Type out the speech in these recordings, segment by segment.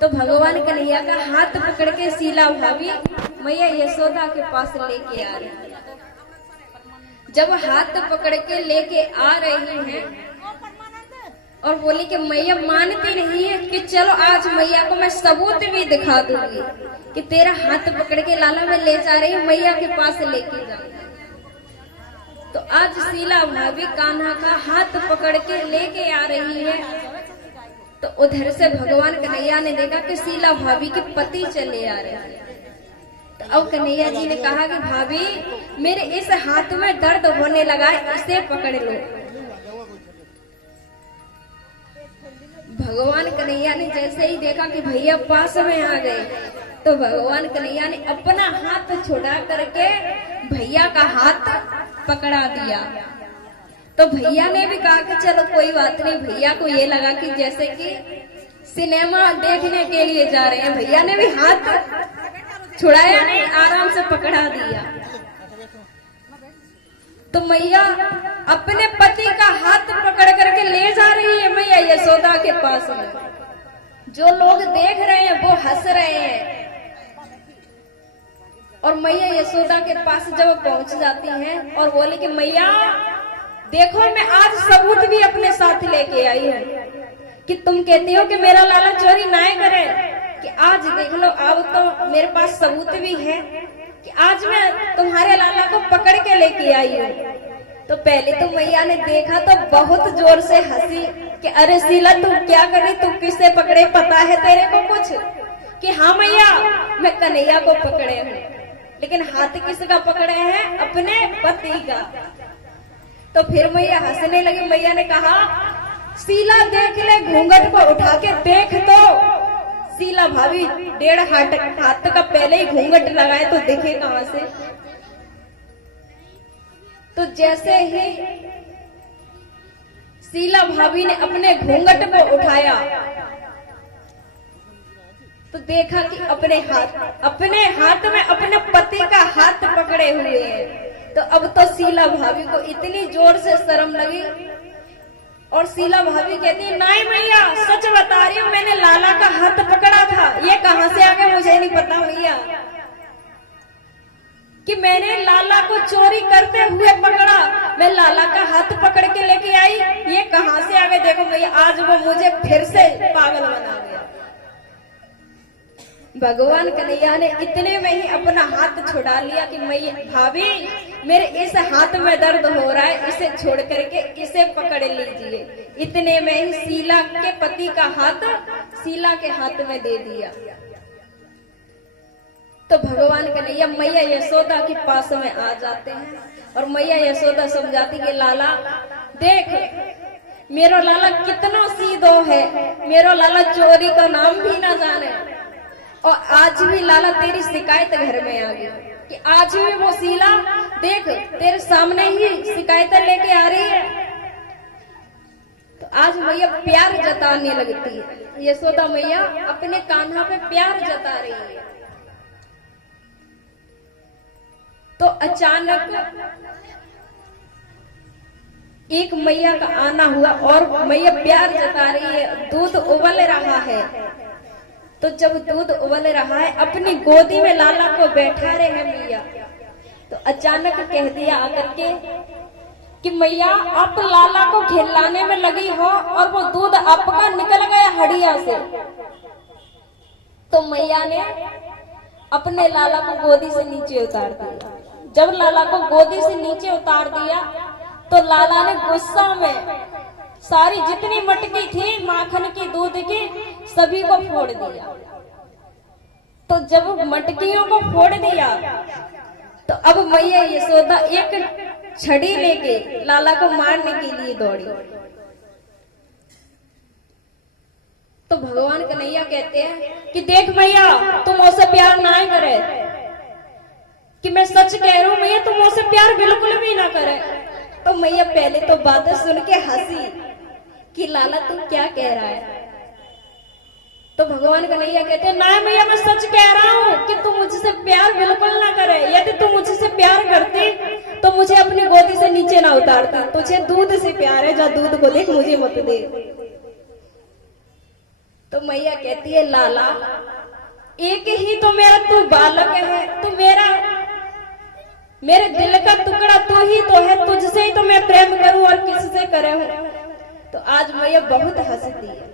तो भगवान कन्हैया का हाथ पकड़ के शीला भाभी मैया यशोदा के पास लेके आ रही है। जब हाथ पकड़ के लेके आ रही हैं और बोली कि मैया मानती नहीं है कि चलो आज मैया को मैं सबूत भी दिखा दूंगी कि तेरा हाथ पकड़ के लाला मैं ले जा रही हूँ, मैया के पास लेके जाऊंगी। तो आज शीला भाभी कान्हा का हाथ पकड़ के लेके आ रही है। तो उधर से भगवान कन्हैया ने देखा कि शीला भाभी के पति चले आ रहे हैं। तो अब कन्हैया जी ने कहा कि भाभी मेरे इस हाथ में दर्द होने लगा, इसे पकड़ लो। भगवान कन्हैया ने जैसे ही देखा कि भैया पास में आ गए, तो भगवान कन्हैया ने अपना हाथ छुड़ा करके भैया का हाथ पकड़ा दिया। तो भैया ने भी कहा कि चलो कोई बात नहीं। भैया को ये लगा कि जैसे कि सिनेमा देखने के लिए जा रहे हैं। भैया ने भी हाथ छुड़ाया नहीं, आराम से पकड़ा दिया। तो मैया अपने पति का हाथ पकड़ करके ले जा रही है मैया यशोदा के पास में। जो लोग देख रहे हैं वो हंस रहे हैं। और मैया यशोदा के पास जब पहुंच जाती हैं और बोली कि मैया देखो मैं आज सबूत भी अपने साथ लेके आई है कि तुम कहती हो कि मेरा लाला चोरी ना करे, कि आज देख लो अब तो मेरे पास सबूत भी है कि आज मैं तुम्हारे लाला को पकड़ के लेके आई हूँ। तो पहले तो मैया ने देखा तो बहुत जोर से हंसी कि अरे शीला तू क्या कर रही, तू किसे पकड़े, पता है तेरे को कुछ? कि हाँ मैया मैं कन्हैया को पकड़े हैं। लेकिन हाथ किसका पकड़े हैं? अपने पति का। तो फिर मैया हंसने लगी। मैया ने कहा शीला देख ले, घूंघट को उठा के देख। तो शीला भाभी 1.5 हाथ का पहले ही घूंघट लगाए तो दिखे कहां से। तो जैसे ही शीला भाभी ने अपने घूंघट को उठाया तो देखा कि अपने हाथ में अपने पति का हाथ पकड़े हुए हैं। तो अब तो शीला भाभी को इतनी जोर से शर्म लगी और शीला भाभी कहती नहीं मैया सच बता रही हूँ, मैंने लाला का हाथ पकड़ा था। ये कहां से आ गया मुझे नहीं पता भैया, कि मैंने लाला को चोरी करते हुए पकड़ा, मैं लाला का हाथ पकड़ के लेके आई। ये कहां से आ गए? देखो भैया आज वो मुझे फिर से पागल बना गया। भगवान कन्हैया ने इतने में ही अपना हाथ छुड़ा लिया कि मैया भाभी मेरे इस हाथ में दर्द हो रहा है, इसे छोड़ करके इसे पकड़ लीजिए। इतने में ही शीला के पति का हाथ शीला के हाथ में दे दिया। तो भगवान कन्हैया मैया यशोदा के पास में आ जाते हैं और मैया यशोदा समझाती कि लाला देख मेरा लाला कितना सीधो है, मेरा लाला चोरी का नाम भी ना जाने। और आज भी लाला तेरी शिकायत घर में आ गई कि आज भी वो शीला देख तेरे सामने ही शिकायतें लेके आ रही है। तो आज मैया प्यार जताने लगती है। यशोदा मैया अपने कान्हा पे प्यार जता रही है। तो अचानक एक मैया का आना हुआ और मैया प्यार जता रही है। दूध उबल रहा है। तो जब दूध उबल रहा है अपनी गोदी में लाला को बैठा रहे हैं मैया, तो अचानक कह दिया आकर के कि मैया आप लाला को खिलाने में लगी हो और वो दूध आपका निकल गया हड़िया से। तो मैया ने अपने लाला को गोदी से नीचे उतार दिया। जब लाला को गोदी से नीचे उतार दिया तो लाला ने गुस्सा में सारी जितनी मटकी थी माखन की दूध की सभी को फोड़ दिया। तो जब मटकियों को फोड़ दिया तो अब मैया यशोदा एक छड़ी लेके लाला को मारने के लिए दौड़ी। तो भगवान कन्हैया कहते हैं कि देख मैया तुम उससे प्यार ना करे, कि मैं सच कह रहा हूं मैया तुम उससे प्यार बिल्कुल भी ना करे। तो मैया पहले तो बातें सुन के हंसी कि लाला तू क्या कह रहा है। तो भगवान कन्हैया कहते हैं ना मैया मैं सच कह रहा हूँ कि तू मुझसे प्यार बिल्कुल ना करे। यदि तू मुझसे प्यार करती तो मुझे अपनी गोदी से नीचे ना उतारता। तुझे दूध से प्यार है, जा दूध को देख, मुझे मत दे। तो तो मैया कहती है लाला, एक ही तो मेरा तू बालक है, तू मेरे दिल का टुकड़ा तू ही तो है, तुझसे ही तो मैं प्रेम करूं और किससे करे हूं। तो आज मैया बहुत हंसती है।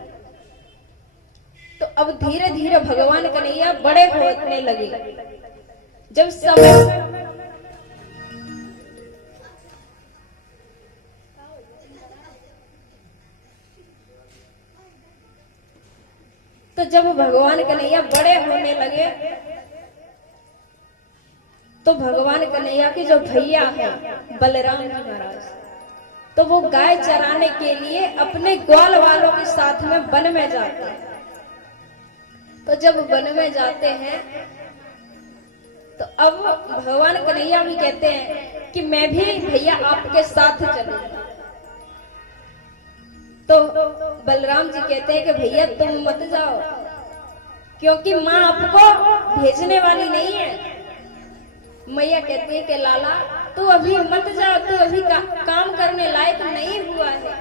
तो अब धीरे धीरे भगवान कन्हैया बड़े होने लगे। जब समय तो जब भगवान कन्हैया बड़े होने लगे तो भगवान कन्हैया के जो भैया है बलराम जी महाराज, तो वो गाय चराने के लिए अपने ग्वाल वालों के साथ में वन में जाते हैं। तो जब वन में जाते हैं तो अब भगवान कन्हैया भी कहते हैं कि मैं भी भैया आपके साथ चलूंगा। तो बलराम जी कहते हैं कि भैया तुम मत जाओ, क्योंकि माँ आपको भेजने वाली नहीं है। मैया कहती है कि लाला तू अभी मत जाओ, तू अभी काम करने लायक नहीं हुआ है।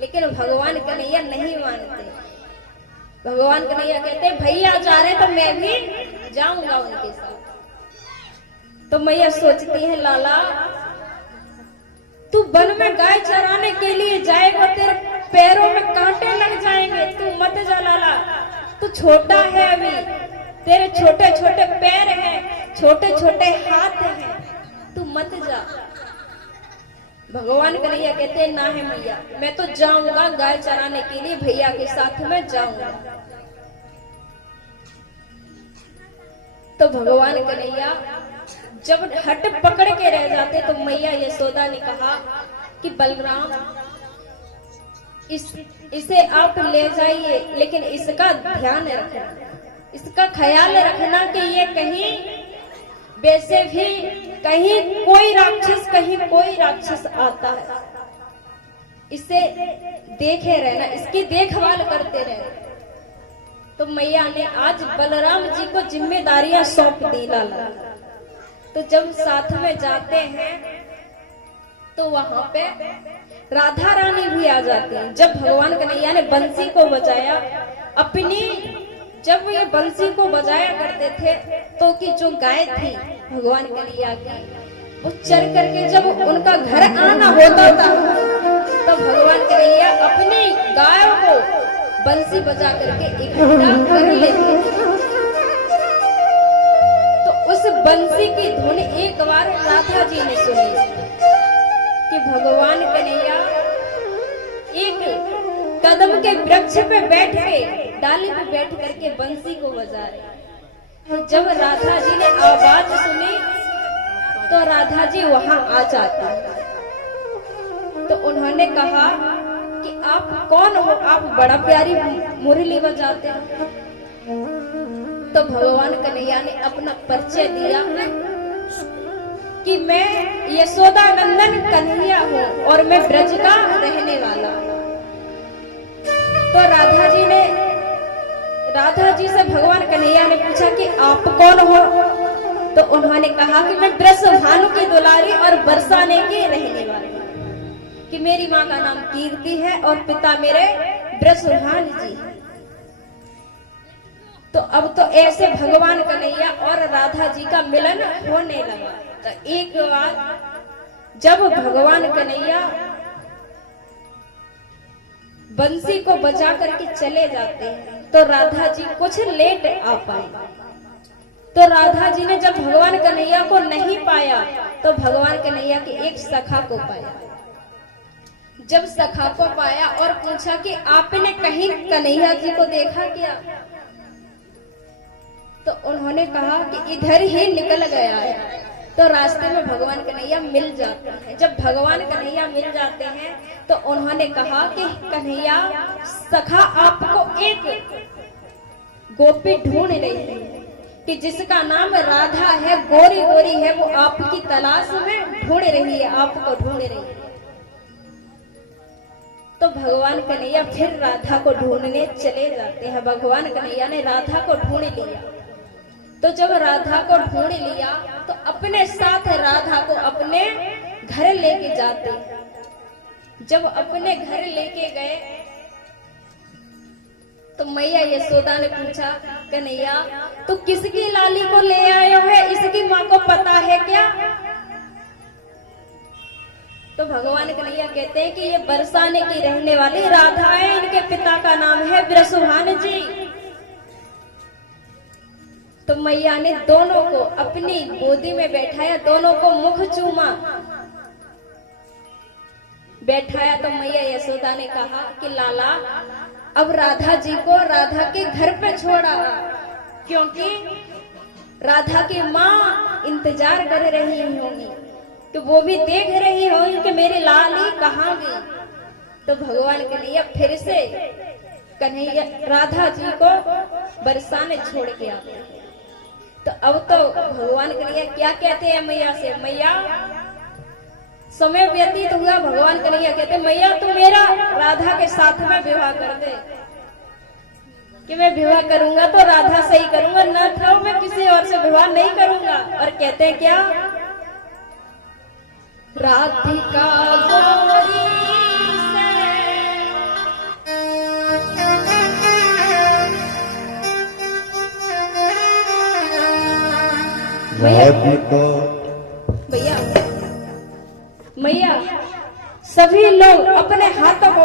लेकिन भगवान कन्हैया नहीं मानते। भगवान कन्हैया कहते हैं भैया जा रहे तो मैं भी जाऊंगा उनके साथ। तो मैया सोचती है लाला तू वन में गाय चराने के लिए जाएगा, तेरे पैरों में कांटे लग जाएंगे, तू मत जा लाला। तू छोटा है अभी, तेरे छोटे छोटे पैर हैं, छोटे छोटे हाथ हैं, तू मत जा। भगवान कन्हैया कहते हैं ना है मैया, मैं तो जाऊंगा गाय चराने के लिए, भैया के साथ में जाऊंगा। तो भगवान कन्हैया जब हट पकड़ के रह जाते तो मैया यशोदा ने कहा कि बलराम इसे आप ले जाइए, लेकिन इसका ध्यान रखना, इसका ख्याल रखना कि ये कहीं वैसे भी कहीं कोई राक्षस आता है, इसे देखे रहना, इसकी देखभाल करते रहना। तो मैया ने आज बलराम जी को जिम्मेदारियां सौंप दी लाला। तो जब साथ में जाते हैं तो वहां पे राधा रानी भी आ जाती है। जब भगवान कन्हैया ने बंसी को बजाया अपनी, जब ये बंसी को बजाया करते थे तो कि जो गाय थी भगवान कन्हैया की, वो चर करके जब उनका घर आना होता था तो भगवान कन्हैया अपनी गायों को बंसी बजा करके इकट्ठा कर लेते थे। तो उस बंसी की धुन एक बार राधा जी ने सुनी कि भगवान कन्हैया एक कदम के वृक्ष पे बैठ के, डाली पे बैठ करके बंसी को बजा रहे। तो जब राधा जी ने आवाज सुनी तो राधा जी वहां आ जाती। तो उन्होंने कहा कि आप कौन हो, आप बड़ा प्यारी मुरली बजाते हो। तो भगवान कन्हैया ने अपना परिचय दिया कि मैं यशोदा नंदन कन्हैया हूँ और मैं ब्रज का रहने वाला हूँ। तो राधा जी से भगवान कन्हैया ने पूछा कि आप कौन हो। तो उन्होंने कहा कि मैं ब्रज भानु की दुलारी और बरसाने की रहने वाली हूँ, कि मेरी माँ का नाम कीर्ति है और पिता मेरे ब्रजभान जी हैं। तो अब तो ऐसे भगवान कन्हैया और राधा जी का मिलन होने लगा। तो एक बार जब भगवान कन्हैया बंसी को बजा करके चले जाते हैं तो राधा जी कुछ लेट आ पाए। तो राधा जी ने जब भगवान कन्हैया को नहीं पाया तो भगवान कन्हैया के एक सखा को पाया। जब सखा को पाया और पूछा कि आपने कहीं कन्हैया जी को देखा क्या, तो उन्होंने कहा कि इधर ही निकल गया है। तो रास्ते में भगवान कन्हैया मिल जाते हैं। जब भगवान कन्हैया मिल जाते हैं तो उन्होंने कहा कि कन्हैया सखा आपको एक गोपी ढूंढ रही है कि जिसका नाम राधा है, गोरी गोरी है, वो आपकी तलाश में ढूंढ रही है, आपको ढूंढ रही है। तो भगवान कन्हैया फिर राधा को ढूंढने चले जाते हैं। भगवान कन्हैया ने राधा को ढूंढ लिया। तो जब राधा को ढूंढ लिया तो अपने साथ राधा को अपने घर लेके जाते। जब अपने घर लेके गए तो मैया यशोदा ने पूछा, कन्हैया तू किसकी लाली को ले आयो है, इसकी माँ को पता है क्या? तो भगवान कन्हैया कहते हैं कि ये बरसाने की रहने वाली राधा है, इनके पिता का नाम है बृषभानु जी। तो मैया ने दोनों को अपनी गोदी में बैठाया, दोनों को मुख चूमा, बैठाया। तो मैया यशोदा ने कहा कि लाला अब राधा जी को राधा के घर पे छोड़ा, क्योंकि राधा की माँ इंतजार कर रही होंगी, तो वो भी देख रही होंगी कि मेरी लाली कहाँ गई। तो भगवान कन्हैया फिर से कन्हैया राधा जी को बरसाने छोड़ के आते हैं। तो अब तो भगवान कन्हैया क्या कहते हैं मैया से, मैया समय व्यतीत हुआ, भगवान कन्हैया कहते मैया तू मेरा राधा के साथ में विवाह कर दे, कि मैं विवाह करूंगा तो राधा से ही करूंगा, न तो मैं किसी और से विवाह नहीं करूंगा। और कहते हैं क्या, राधिका गौरी राधिका भैया मैया सभी लोग अपने हाथों को